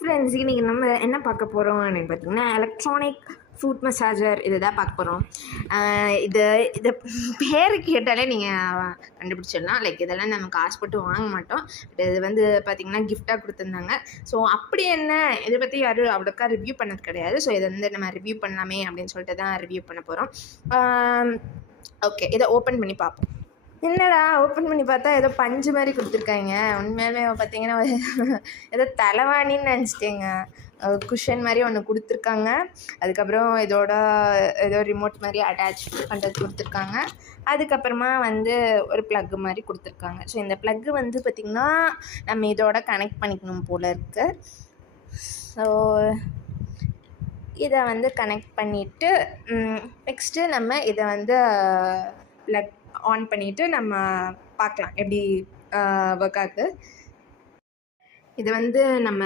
Friends, இன்றைக்கி நம்ம என்ன பார்க்க போகிறோம் அப்படின்னு பார்த்தீங்கன்னா, எலக்ட்ரானிக் ஃபுட் மசாஜர் இது தான் பார்க்க போகிறோம். இதை பேர் கேட்டாலே நீங்கள் கண்டுபிடிச்சிடலாம். லைக் இதெல்லாம் நம்ம காசு போட்டு வாங்க மாட்டோம். பட் இது வந்து பார்த்திங்கன்னா கிஃப்டாக கொடுத்துருந்தாங்க. ஸோ அப்படி என்ன இதை பற்றி யாரும் அவ்வளோக்கா ரிவ்யூ பண்ணது கிடையாது. ஸோ இதை வந்து நம்ம ரிவ்யூ பண்ணலாமே அப்படின்னு சொல்லிட்டு தான் ரிவ்யூ பண்ண போகிறோம். ஓகே, இதை ஓப்பன் பண்ணி பார்ப்போம். என்னடா ஓப்பன் பண்ணி பார்த்தா ஏதோ பஞ்சு மாதிரி கொடுத்துருக்காங்க. உண்மையாகவே பார்த்தீங்கன்னா ஏதோ தலைவாணின்னு நினச்சிட்டேங்க. குஷன் மாதிரி ஒன்று கொடுத்துருக்காங்க. அதுக்கப்புறம் இதோட ஏதோ ரிமோட் மாதிரி அட்டாச் பண்ணுறது கொடுத்துருக்காங்க. அதுக்கப்புறமா வந்து ஒரு ப்ளக்கு மாதிரி கொடுத்துருக்காங்க. ஸோ இந்த ப்ளக்கு வந்து பார்த்திங்கன்னா நம்ம இதோட கனெக்ட் பண்ணிக்கணும் போல் இருக்குது. ஸோ இதை வந்து கனெக்ட் பண்ணிவிட்டு நெக்ஸ்ட்டு நம்ம இதை வந்து ப்ளக் ஆன் பண்ணிவிட்டு நம்ம பார்க்கலாம் எப்படி ஒர்க் ஆகுது. இது வந்து நம்ம